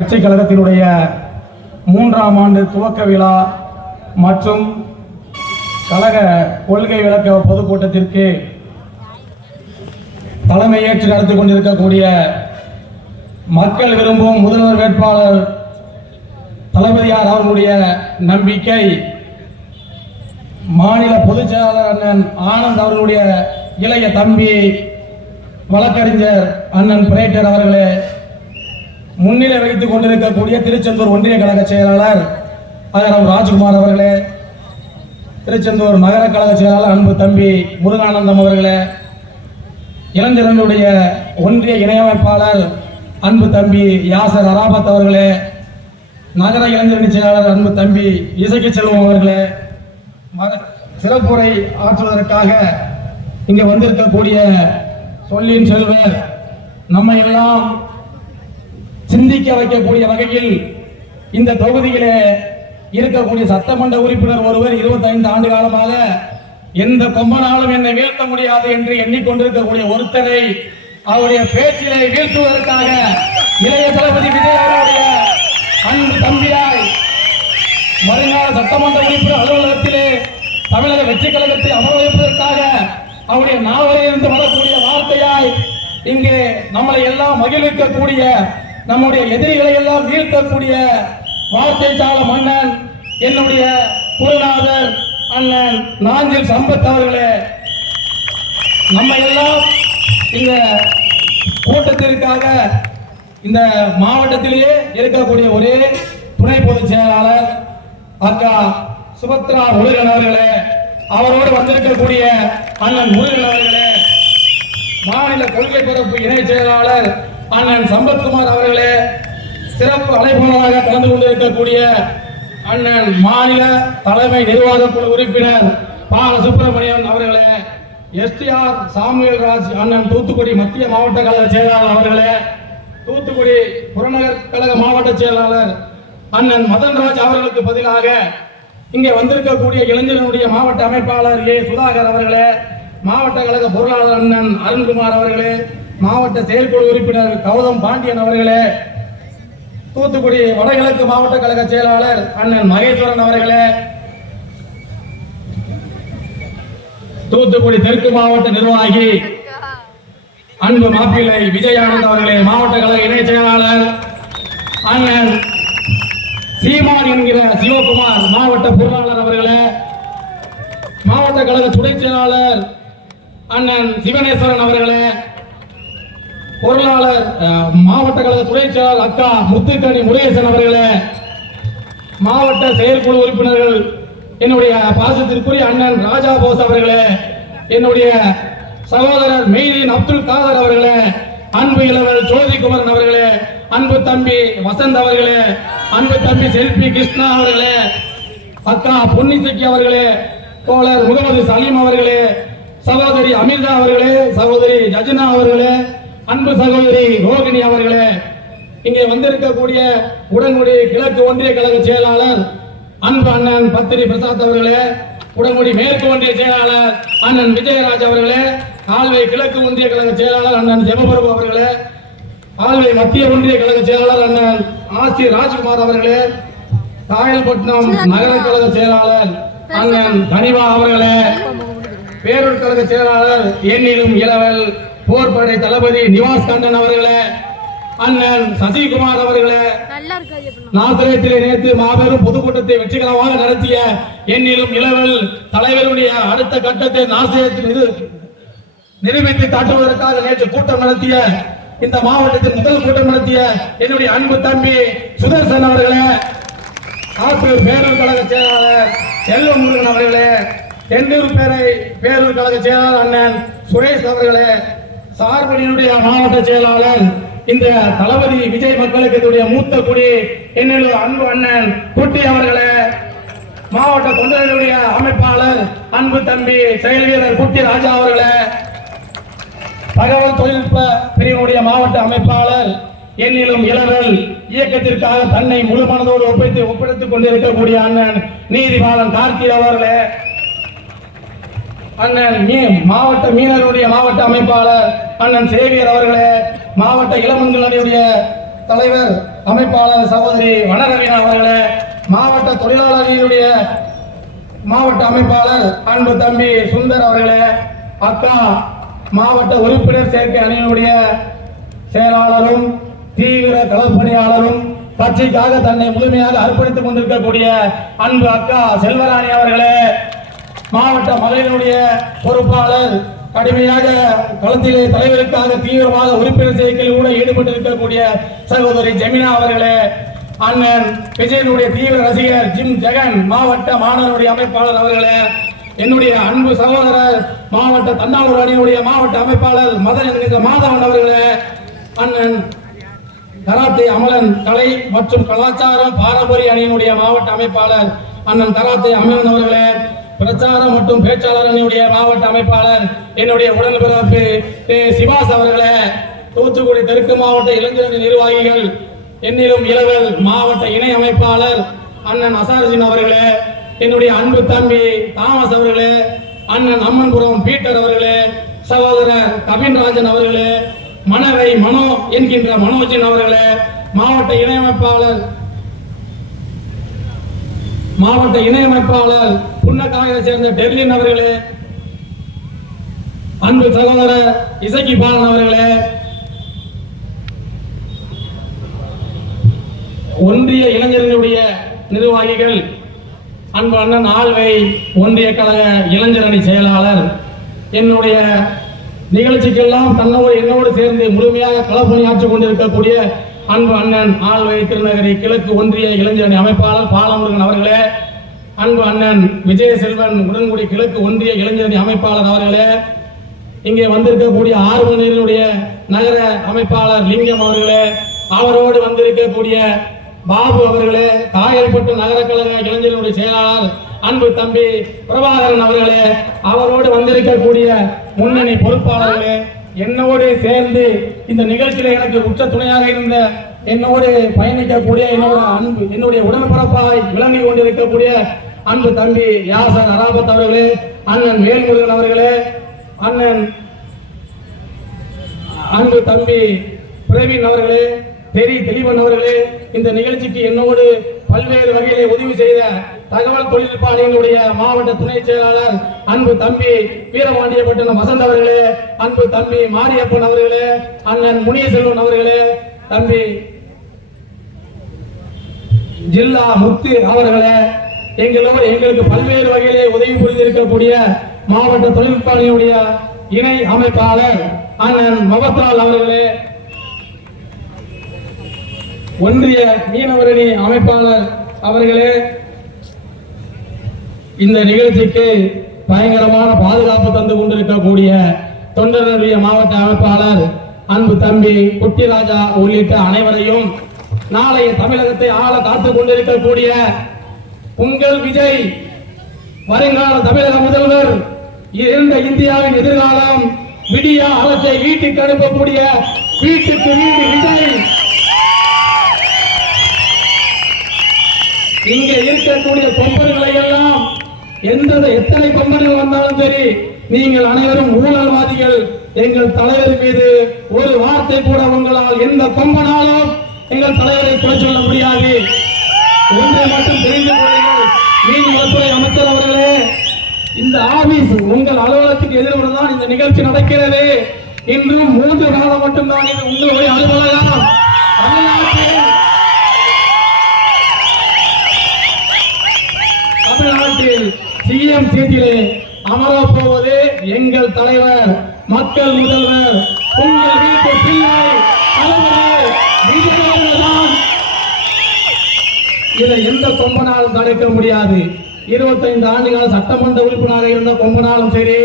கட்சி கழகத்தினுடைய 3ஆம் ஆண்டு துவக்க விழா மற்றும் கழக கொள்கை விளக்க பொதுக்கூட்டத்திற்கு தலைமையேற்று நடத்தி கொண்டிருக்கக்கூடிய மக்கள் விரும்பும் முதல்வர் வேட்பாளர் தளபதியார் அவர்களுடைய நம்பிக்கை மாநில பொதுச் செயலாளர் அண்ணன் ஆனந்த் அவர்களுடைய இளைய தம்பி வழக்கறிஞர் அண்ணன் பிரேட்டர் அவர்களே, முன்னிலை வைத்துக் கொண்டிருக்கக்கூடிய திருச்செந்தூர் ஒன்றிய கழக செயலாளர் அகரம் ராஜ்குமார் அவர்களே, திருச்செந்தூர் நகர கழக செயலாளர் அன்பு தம்பி முருகானந்தம் அவர்களே, இளைஞர்களுடைய ஒன்றிய இணையமைப்பாளர் அன்பு தம்பி யாசர் அராபத் அவர்களே, நகர இளைஞரணி செயலாளர் அன்பு தம்பி இசைக்கு செல்வம் அவர்களே, சிறப்புரை ஆற்றுவதற்காக இங்கே வந்திருக்கக்கூடிய சொல்லின் செல்வர், நம்ம எல்லாம் சிந்திக்க வைக்கக்கூடிய வகையில் இந்த தொகுதியிலே இருக்கக்கூடிய சட்டமன்ற உறுப்பினர் ஒருவர் 25 ஆண்டு காலமாக எந்த கொம்பனாலும் என்னை வீழ்த்த முடியாது என்று எண்ணிக்கொண்டிருக்கக்கூடிய ஒருத்தரை அவருடைய பேச்சிலை வீழ்த்துவதற்காக இளைய தளபதி விஜய் அவருடைய அன்பு தம்பியாய் வருங்கால சட்டமன்ற உறுப்பினர் அலுவலகத்திலே தமிழக வெற்றி கழகத்தை அமர வைப்பதற்காக அவருடைய நாவலே இருந்து வரக்கூடிய வார்த்தையாய் இங்கே நம்மளை எல்லாம் மகிழ்விக்கக்கூடிய நம்முடைய எதிரிகளை எல்லாம் வீழ்த்தக்கூடிய வார்த்தை சால மன்னன் என்னுடைய குருநாதர் அண்ணன் நாஞ்சில் சம்பத் அவர்களே, நம்ம எல்லாம் இந்த கூட்டத்திற்காக இந்த மாவட்டத்திலேயே இருக்கக்கூடிய ஒரே துணை பொதுச் செயலாளர் அக்கா சுபத்ரா முருகன் அவர்களே, அவரோடு வந்திருக்கக்கூடிய அண்ணன் முருகன் அவர்களே, மாநில கொள்கை பரப்பு இணை செயலாளர் அண்ணன் சம்பத்குமார் அவர்களே, சிறப்பு அழைப்பாளராக கலந்து கொண்டிருக்கக்கூடிய அண்ணன் மாநில தலைமை நிர்வாக குழு உறுப்பினர் பால சுப்பிரமணியன் அவர்களே, எஸ்டிஆர் சாமுவேல் ராஜ் அண்ணன் தூத்துக்குடி மத்திய மாவட்ட கழக செயலாளர் அவர்களே, தூத்துக்குடி புறநகர் கழக மாவட்ட செயலாளர் அண்ணன் மதன்ராஜ் அவர்களுக்கு பதிலாக இங்கே வந்திருக்கக்கூடிய இளைஞர்களுடைய மாவட்ட அமைப்பாளர் ஏ சுதாகர் அவர்களே, மாவட்ட கழக பொருளாளர் அண்ணன் அருண்குமார் அவர்களே, மாவட்ட செயற்குழு உறுப்பினர் கௌதம் பாண்டியன் அவர்களே, தூத்துக்குடி வடகிழக்கு மாவட்ட கழக செயலாளர் அண்ணன் மகேஸ்வரன் அவர்களே, தூத்துக்குடி தெற்கு மாவட்ட நிர்வாகி அன்பு மாப்பிள்ளை விஜயானந்த் அவர்களே, மாவட்ட கழக இணை செயலாளர் அண்ணன் சீமான் என்கிற சிவகுமார் மாவட்ட பொருளாளர் அவர்களே, மாவட்ட கழக துணை செயலாளர் அண்ணன் சிவனேஸ்வரன் அவர்களே, பொருளாளர் மாவட்ட கழக துணை செயலாளர் அக்கா முத்துக்கணி முருகேசன் அவர்களே, மாவட்ட செயற்குழு உறுப்பினர்கள் என்னுடைய பாசத்திற்குரிய அண்ணன் ராஜா போஸ் அவர்களே, என்னுடைய சகோதரர் மெய்தீன் அப்துல் காதர் அவர்களே, அன்பு இளவல் ஜோதிகுமரன் அவர்களே, அன்பு தம்பி வசந்த் அவர்களே, அன்பு தம்பி செல்பி கிருஷ்ணா அவர்களே, அக்கா பொன்னிசக்கி அவர்களே, தோழர் முகமது சலீம் அவர்களே, சகோதரி அமிர்தா அவர்களே, சகோதரி ஜஜனா அவர்களே, அன்பு சகோதரி ரோகிணி அவர்களே, இங்கே வந்திருக்கக்கூடிய உடன்குடி கிழக்கு ஒன்றிய கழக செயலாளர் அன்பு அண்ணன் பத்திரி பிரசாத் அவர்களே, உடன்குடி மேற்கு ஒன்றிய செயலாளர் அண்ணன் விஜயராஜ் அவர்களே, ஆழ்வை கிழக்கு ஒன்றிய கழக செயலாளர் அண்ணன் ஜெபபிரபு அவர்களே, ஆழ்வை மத்திய ஒன்றிய கழக செயலாளர் அண்ணன் ஆசி ராஜ்குமார் அவர்களே, காயல்பட்டினம் நகர கழக செயலாளர் அண்ணன் கனிவா அவர்களே, பேரூர் கழக செயலாளர் எண்ணிலும் இளவல் போர்படை தளபதி நிவாஸ் கண்டன் அவர்களே, அண்ணன் சசிகுமார் அவர்களே, நாசரேத்திலே நேற்று மாபெரும் பொதுக்கூட்டத்தை வெற்றிகரமாக நடத்திய எண்ணிலும் இளவல் தலைவருடைய அடுத்த கட்டத்தை நாசரேத்தில் நிரூபித்து காட்டுவதற்காக நேற்று கூட்டம் நடத்திய இந்த மாவட்டத்தின் முதல் கூட்டம் நடத்திய என்னுடைய அன்பு தம்பி சுதர்சன் அவர்களே, ஆத்தூர் பேரூர் கழக செயலாளர் செல்வமுருகன் அவர்களே, தென்னூர் பேரூர் கழக செயலாளர் அண்ணன் சுரேஷ் அவர்களே, சார்படியினுடைய மாவட்ட செயலாளர் இந்த தளபதி விஜய் மக்களுக்கு மூத்த குடி என்னுடைய அன்பு அண்ணன் குட்டி அவர்களே, மாவட்ட தொண்டர்களுடைய அமைப்பாளர் அன்பு தம்பி செயல் வீரர் குட்டி ராஜா அவர்களே, தகவல் தொழில்நுட்ப பிரிவினுடைய மாவட்ட அமைப்பாளர் என்னிலும் இளவல் இயக்கத்திற்காக தன்னை முழு மனதோடு ஒப்படைத்துக் கொண்டிருக்கக்கூடிய அண்ணன் நீதிபாலன் கார்த்தி அவர்களே, அண்ணன் மாவட்ட மீனவருடைய மாவட்ட அமைப்பாளர் அண்ணன் சேவியர் அவர்களே, மாவட்ட இளமங்கலனுடைய தலைவர் அமைப்பாளர் சகோதரி வனரவீனா அவர்களே, மாவட்ட தொழிலாளர்களுடைய மாவட்ட அமைப்பாளர் அன்பு தம்பி சுந்தர் அவர்களே, அக்கா மாவட்ட உறுப்பினர் சேர்க்கை அணியினுடைய செயலாளரும் தீவிர களப்பணியாளரும் கட்சிக்காக தன்னை முழுமையாக அர்ப்பணித்துக் கொண்டிருக்கக்கூடிய அன்பு அக்கா செல்வராணி அவர்களே, மாவட்ட மகளிருடைய பொறுப்பாளர் கடுமையாக களத்திலே தலைவருக்காக தீவிரமாக உறுப்பினர் சேர்க்கையில் கூட ஈடுபட்டிருக்கக்கூடிய சகோதரி ஜெமினா அவர்களே, அண்ணன் விஜயனுடைய தீவிர ரசிகர் ஜிம் ஜெகன் மாவட்ட மாணவருடைய அமைப்பாளர் அவர்களே, என்னுடைய அன்பு சகோதரர் மாவட்ட தன்னாளர் அணியினுடைய மாவட்ட அமைப்பாளர் மதன் என்கிற மாதவன் அவர்களே, அண்ணன் கராத்தே அமலன் கலை மற்றும் கலாச்சாரம் பாரம்பரிய அணியினுடைய மாவட்ட அமைப்பாளர் அண்ணன் கராத்தே அமலன் அவர்களே, பிரச்சாரம் மற்றும் பேச்சாளர் அணியுடைய மாவட்ட அமைப்பாளர் என்னுடைய உடன்பிறப்பு சிவாஸ் அவர்களே, தூத்துக்குடி தெற்கு மாவட்ட இளைஞரணி நிர்வாகிகள் என்னிலும் இளவல் மாவட்ட இணை அமைப்பாளர் அண்ணன் அசாருதீன் அவர்களே, என்னுடைய அன்பு தம்பி தாமஸ் அவர்களே, அண்ணன் அம்மன்புரம் பீட்டர் அவர்களே, சகோதரர் கபின்ராஜன் அவர்களே, மணவை மனோ என்கின்ற மனோஜன் அவர்களே, மாவட்ட இணையமைப்பாளர் புன்னக்காயை சேர்ந்த டெர்லின் அவர்களே, அன்பு சகோதரர் இசக்கி பாலன் அவர்களே, ஒன்றிய இளைஞர்களுடைய நிர்வாகிகள் அன்பு அண்ணன் ஆழ்வை ஒன்றிய கழக இளைஞரணி செயலாளர், என்னுடைய நிகழ்ச்சிக்கெல்லாம் தன்னோடு என்னோடு சேர்ந்து முழுமையாக களப்பணியாற்றிக் கொண்டிருக்கக்கூடிய அன்பு அண்ணன் ஆழ்வை திருநகரி கிழக்கு ஒன்றிய இளைஞரணி அமைப்பாளர் பாலமுருகன் அவர்களே, அன்பு அண்ணன் விஜய செல்வன் உடன்குடி கிழக்கு ஒன்றிய இளைஞரணி அமைப்பாளர் அவர்களே, இங்கே வந்திருக்கக்கூடிய ஆர்வலர்களுடைய நகர அமைப்பாளர் லிங்கம் அவர்களே, அவரோடு வந்திருக்கக்கூடிய பாபு அவர்களே, காயல்பட்டு நகர கழக இளைஞர்களுடைய செயலாளர் அன்பு தம்பி பிரபாகரன் அவர்களே, அவரோடு வந்திருக்கக்கூடிய முன்னணி பொறுப்பாளர்களே, என்னோடு சேர்ந்து இந்த நிகழ்ச்சியில எனக்கு உச்ச துணையாக இருந்த என்னோடு பயணிக்கக்கூடிய என்னுடைய உடன்பிறப்பாய் விளங்கி கொண்டிருக்கக்கூடிய அன்பு தம்பி யாசர் அராபத் அவர்களே, அண்ணன் வேல்முருகன் அவர்களே, அன்பு தம்பி பிரவீன் அவர்களே, தெளிவன் அவர்களே, இந்த நிகழ்ச்சிக்கு என்னோடு பல்வேறு வகையிலே உதவி செய்த தகவல் தொழில்நுட்ப அணியினுடைய மாவட்ட துணை செயலாளர் அன்பு தம்பி வீரபாண்டியப்பட்டினம் வசந்த் அவர்களே, அன்பு தம்பி மாரியப்பன் அவர்களே, அண்ணன் முனியசெல்வன் அவர்களே, தம்பி ஜில்லா முத்து அவர்களே, எங்களுக்கு பல்வேறு வகையிலே உதவி புரிந்திருக்கக்கூடிய மாவட்ட தொழில்நுட்ப அணியுடைய இணை அமைப்பாளர் அண்ணன் மகத்லால் அவர்களே, ஒன்றிய மீனவரணி அமைப்பாளர் அவர்களே, இந்த நிகழ்ச்சிக்கு பயங்கரமான பாதுகாப்பு தந்து கொண்டிருக்கக்கூடிய தொண்டர்களுடைய மாவட்ட அமைப்பாளர் அன்பு தம்பி குட்டிராஜா உள்ளிட்ட அனைவரையும், நாளைய தமிழகத்தை ஆள காத்துக் கொண்டிருக்கக்கூடிய உங்கள் விஜய், வருங்கால தமிழக முதல்வர், இருண்ட இந்தியாவின் எதிர்காலம், விடிய அரசை வீட்டுக்கு அனுப்பக்கூடிய வீட்டுக்கு வீடு விஜய், இங்கே இருக்கக்கூடிய கொம்பர்களை எல்லாம் எத்தனை கொம்பர்கள் வந்தாலும் சரி, நீங்கள் அனைவரும் ஊழல்வாதிகள், எங்கள் தலைவர் மீது ஒரு வார்த்தை கூட உங்களால் எந்த கொம்பனாலும் எங்கள் தலைவரை குறை சொல்ல முடியாது. ஒன்றை மட்டும் தெரிந்து கொள்ளுங்கள், மீன்வளத்துறை அமைச்சர் அவர்களே, இந்த ஆபீஸ் உங்கள் அலுவலகத்துக்கு எதிர்ப்புதான் இந்த நிகழ்ச்சி நடக்கிறது. இன்றும் 3 நாள் மட்டும்தான் இது உங்களுடைய அலுவலகம். தமிழ்நாட்டில் சிஎம் சீட்டிலே அமரப் போவது எங்கள் தலைவர், மக்கள் முதல்வர், உங்கள் வீட்டு பிள்ளை விஜயதான். இதை எந்த கொம்பனாலும் தடுக்க முடியாது. 25 ஆண்டுகள் சட்டமன்ற உறுப்பினராக இருந்த கொம்பனாலும் சரி,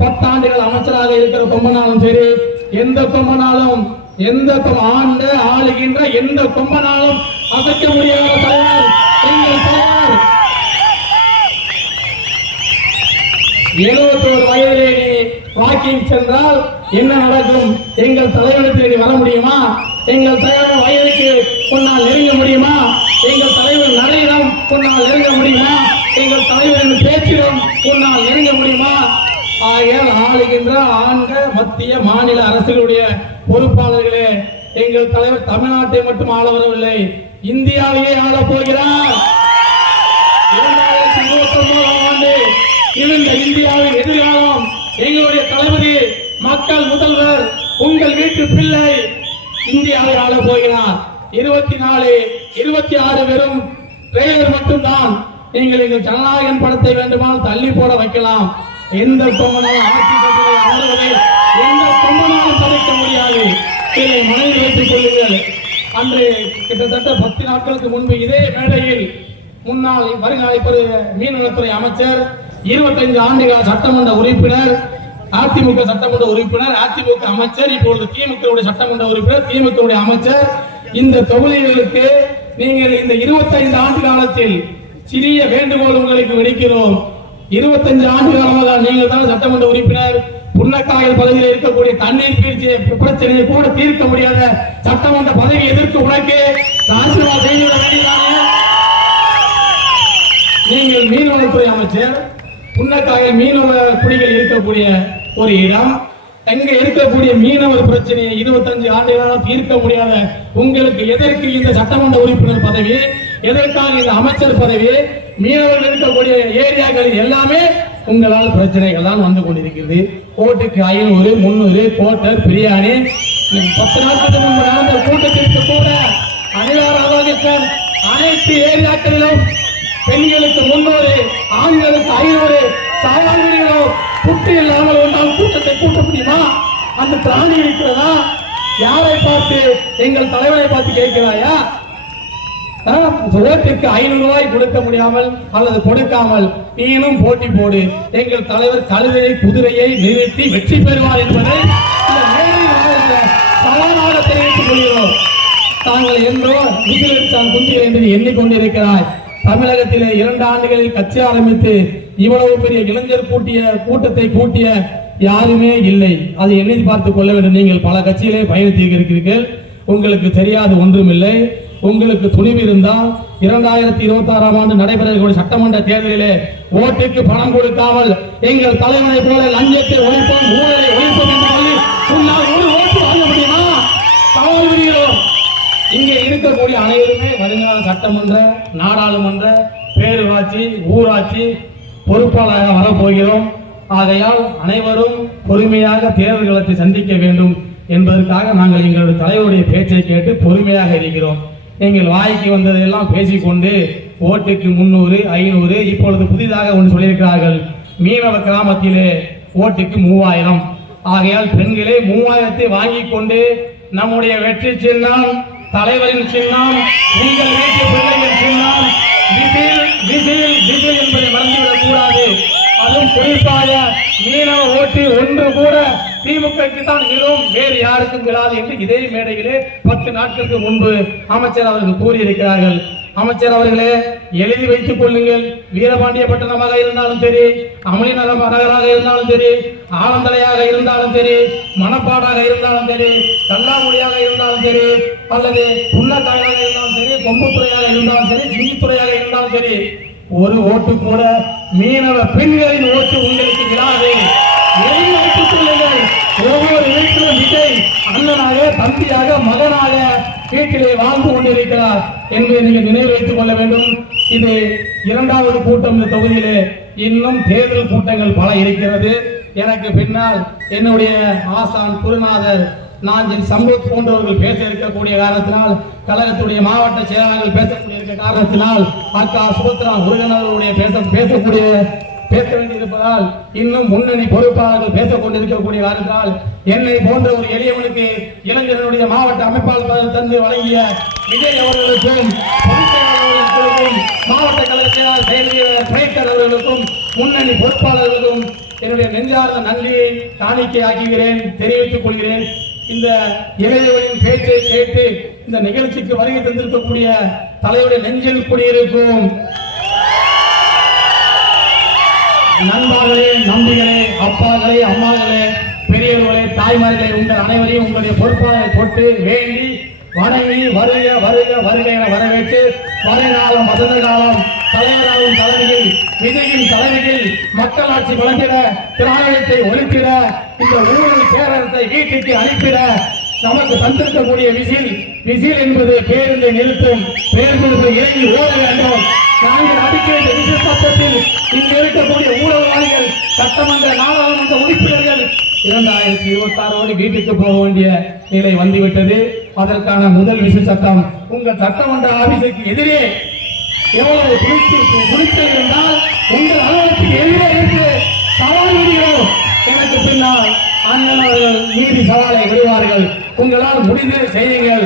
10 ஆண்டுகள் அமைச்சராக இருக்கிற கொம்பனாலும் சரி, எந்த கொம்பனாலும் ஆண்டு ஆளுகின்ற எந்த கொம்பனாலும் அசைக்க முடியாத தலைவர் எங்கள் தலைவர். 71 வயதிலே நீ வாக்கிங் சென்றால் என்ன நடக்கும்? எங்கள் தலைவனத்தில் நீ வர முடியுமா? எங்கள் தலைவர் வயதுக்கு உன்னால் நெருங்க முடியுமா? எங்கள் தலைவர் நடையிடம் உன்னால் நெருங்க முடியுமா? எங்கள் தலைவரின் பேச்சிடம் உன்னால் நெருங்க முடியுமா? ஆகியால் ஆளுகின்ற ஆண்ட மத்திய மாநில அரசுகளுடைய பொறுப்பாளர்களே, எங்கள் தலைவர் தமிழ்நாட்டை மட்டும் ஆள வரவில்லை, இந்தியாவையே ஆள போகிறார். 2029ஆம் ஆண்டு இந்த இந்தியாவின் எதிர்காலம் எங்களுடைய தளபதி, மக்கள் முதல்வர், உங்கள் வீட்டு பிள்ளை இந்தியாவை ஆள போகிறார். 24, 26 வெறும் ட்ரெய்லர் மட்டும்தான். நீங்கள் எங்கள் ஜனநாயகன் படத்தை வேண்டுமானால் தள்ளி போட வைக்கலாம். எந்த கொம்பனாலும் ஆட்சி கட்டளை அமர்வதை எந்த கொம்பனாலும் தடுக்க முடியாது. இதை மனதில் வைத்துக் கொள்ளுங்கள். அன்று கிட்டத்தட்ட 10 நாட்களுக்கு முன்பு இதே மேடையில் முன்னாள் வருங்கால மீன்வளத்துறை அமைச்சர், 25 ஆண்டுகால சட்டமன்ற உறுப்பினர், அதிமுக சட்டமன்ற உறுப்பினர், அதிமுக அமைச்சர், இப்பொழுது திமுக சட்டமன்ற உறுப்பினர், திமுக அமைச்சர், இந்த தொகுதிகளுக்கு நீங்கள் இந்த 25 ஆண்டு காலத்தில் சிறிய வேண்டுகோள் உங்களுக்கு விடுக்கிறோம். 25 ஆண்டு காலமாக நீங்கள் தான் சட்டமன்ற உறுப்பினர். புன்னக்காயல் பகுதியில் இருக்கக்கூடிய தண்ணீர் பீழ்ச்சி பிரச்சனையை கூட தீர்க்க முடியாத சட்டமன்ற பதவி எதிர்த்து உனக்கு ஆசீர்வாதம் செய்துவிட வேண்டியதானே? நீங்கள் மீனவத்துறை அமைச்சர், புன்னக்காயல் மீனவ குடிகள் இருக்கக்கூடிய ஒரு இடம், அங்க இருக்கக்கூடிய மீனவர் பிரச்சனையை 25 ஆண்டுகளாக தீர்க்க முடியாத உங்களுக்கு எதற்கு இந்த சட்டமன்ற உறுப்பினர் பதவி, எதற்காக இந்த அமைச்சர் பதவி? மீனவர்கள் இருக்கக்கூடிய ஏரியாக்களில் எல்லாமே உங்களால் பிரச்சனைகள் தான் வந்து கொண்டிருக்கிறது. ஓட்டுக்கு 500, 300 கோட்டர் பிரியாணி. 10 நாட்களுக்கு முன்பு நடந்த கூட்டத்திற்கு கூட அனிதா ராதாகிருஷ்ணன் அனைத்து ஏரியாக்களிலும் பெண்களுக்கு 300, ஆண்களுக்கு 500 சாதாரண புட்டு இல்லாமல் ஒன்றால் கூட்டத்தை கூட்ட முடியுமா? அந்த பிராணி இருக்கிறதா? யாரை பார்த்து? எங்கள் தலைவரை பார்த்து கேட்கிறாயா? ஓட்டுக்கு 500 ரூபாய் கொடுக்க முடியாமல் அல்லது கொடுக்காமல் நீனும் போட்டி போடு. எங்கள் தலைவர் கழுதையை குதிரையை நிறுத்தி வெற்றி பெறுவார் என்பதை சவாலாக தெரிவித்துக் கொள்கிறோம். தாங்கள் என்றோ முகிலெடுத்தான் குந்திகள் என்று எண்ணிக்கொண்டிருக்கிறாய். தமிழகத்திலே 2 ஆண்டுகளில் கட்சி ஆரம்பித்து இவ்வளவு பெரிய இளைஞர் கூட்டத்தை கூட்டிய யாருமே இல்லை. அதை எண்ணி பார்த்துக் கொள்ள வேண்டும். நீங்கள் பல கட்சியிலே பயணித்து இருக்கிறீர்கள். உங்களுக்கு தெரியாது ஒன்றுமில்லை. உங்களுக்கு துணிவு இருந்தால் 2026ஆம் ஆண்டு நடைபெறக்கூடிய சட்டமன்ற தேர்தலிலே ஓட்டுக்கு பணம் கொடுக்காமல் எங்கள் தலைவனை போல லஞ்சத்தை ஒழிப்போம், ஊழலை ஒழிப்போம் என்று சொல்லி உன்னால் ஒரு ஓட்டு வாங்க முடியுமா? சவால் விடுகிறோம். இங்கே இருக்கக்கூடிய அனைவருமே வருங்கால சட்டமன்ற, நாடாளுமன்ற, பேரூராட்சி, ஊராட்சி பொறுப்பாளராக வரப்போகிறோம். ஆகையால் அனைவரும் பொறுமையாக தேர்தல் களத்தை சந்திக்க வேண்டும் என்பதற்காக நாங்கள் எங்களுடைய தலைவருடைய பேச்சை கேட்டு பொறுமையாக இருக்கிறோம். நீங்கள் வாய்க்கு வந்ததெல்லாம் பேசிக்கொண்டு ஓட்டுக்கு 300, 500, இப்பொழுது புதிதாக ஒன்று சொல்லியிருக்கிறார்கள். மீனவ கிராமத்திலே ஓட்டுக்கு 3000. ஆகையால் பெண்களே 3000 வாங்கி கொண்டு நம்முடைய வெற்றி சின்னம், தலைவரின் சின்னம், உங்கள் வீட்டு பிள்ளைகள் சின்னம் என்பதை மறந்துவிடக் கூடாது. அதுவும் குறிப்பாக மீனவ ஓட்டு ஒன்று கூட திமுகக்கு தான் விழும், வேறு யாருக்கும் விழாது என்று இதே மேடையிலே 10 நாட்களுக்கு முன்பு அமைச்சர் அவர்கள் கூறியிருக்கிறார்கள். அமைச்சர் அவர்களே, எழுதி வைத்துக் கொள்ளுங்கள். வீரபாண்டியப்பட்டினமாக இருந்தாலும் சரி, அமளி நகராக இருந்தாலும் சரி, ஆலந்தலையாக இருந்தாலும் சரி, மணப்பாடாக இருந்தாலும் சரி, கல்லாமொழியாக இருந்தாலும் சரி, அல்லது புள்ளக்காயாக இருந்தாலும் சரி, கொம்புத்துறையாக இருந்தாலும் சரி, சிங்கித்துறையாக இருந்தாலும் சரி, ஒரு ஓட்டு கூட மீனவ பெண்களின் ஓட்டு உங்களுக்கு விழாது. வைத்துக் கொள்ளுங்கள். ஒவ்வொரு வீட்டிலும் விஜய் அண்ணனாக, தம்பியாக, மகனாக வீட்டிலே வாழ்ந்து கொண்டிருக்கிறார் என்பதை நீங்கள் நினைவு வைத்துக் கொள்ள வேண்டும். இது 2வது கூட்டம். இந்த தொகுதியிலே இன்னும் தேர்தல் கூட்டங்கள் பல இருக்கிறது. எனக்கு பின்னால் என்னுடைய ஆசான் குருநாதர் நாஞ்சில் சம்பத் போன்றவர்கள் பேச இருக்கக்கூடிய காரணத்தினால், கழகத்துடைய மாவட்ட செயலாளர்கள் பேசக்கூடிய இருக்க காரணத்தினால், அக்கா சுபத்ரா முருகனவர்களுடைய பேச வேண்டியிருப்பதால், இன்னும் முன்னணி பொறுப்பாளர்கள் பேசக் கொண்டிருக்கக்கூடிய காரணத்தால், என்னை போன்ற ஒரு எளியவனுக்கு இளைஞர்களுடைய மாவட்ட அமைப்பாளர் தந்து வழங்கிய விஜய் அவர்களுக்கும், மாவட்ட கழக செயலாளர் அவர்களுக்கும், முன்னணி பொறுப்பாளர்களுக்கும் என்னுடைய நெஞ்சார்ந்த நன்றியை காணிக்கையாக்குகிறேன், தெரிவித்துக் கொள்கிறேன். இந்த இளையவனின் பேச்சை கேட்டு இந்த நிகழ்ச்சிக்கு வருகை தந்திருக்கக்கூடிய தலைவருடைய நெஞ்சில் குடியிருக்கும் நண்பர்களே, நம்பிகளே, அப்பாக்களே, அம்மாக்களே, பெரியவர்களே, தாய்மார்களே, உங்கள் அனைவரையும் உங்களுடைய பொறுப்பாளரை தொட்டு வேண்டி வணங்கி வருக வருக வருக என வரவேற்று, மழைக்காலம் வசந்த காலம் தலைவராகும் தலைமையில், விஜயின் தலைமையில் மக்களாட்சி வழங்கிட, திராவிடத்தை ஒழித்திட, இந்த ஊழல் பேரத்தை வீட்டுக்கு அனுப்பிட நமக்கு தந்திருக்கக்கூடிய விசில் விசில் என்பது பேருந்தை நிறுத்தும், பேருந்து இறங்கி ஓட வேண்டும். நாங்கள் அடிக்கிற விசில் சத்தத்தில் இங்கு இருக்கக்கூடிய ஊழல்வாதிகள், சட்டமன்ற நாடாளுமன்ற உறுப்பினர்கள் 2026 வீட்டுக்கு போக வேண்டிய நிலை வந்துவிட்டது. அதற்கான முதல் விசில் சத்தம் உங்கள் சட்டமன்ற ஆபீஸுக்கு எதிரே எவ்வளவு குளித்தல் இருந்தால் உங்கள் அலுவலகத்துக்கு எதிரே இருந்து சவால் விடுகிறோம். எனக்கு பின்னால் அண்ணன் அவர்கள் நீதி சவாலை விடுவார்கள். உங்களால் முடிந்து செய்யுங்கள்.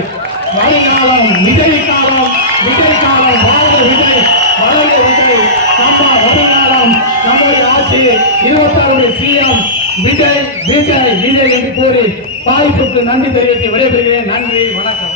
வருங்காலம் விஜய் காலம், விஜய் காலம், வாழ்க விஜய், வளர்க விஜய். நம்ம வருங்காலம் நம்முடைய ஆட்சி 26 சிஎம் விஜய் விஜய் விஜய் என்று கூறி வாய்ப்புக்கு நன்றி தெரிவித்து விடைபெறுகிறேன். நன்றி, வணக்கம்.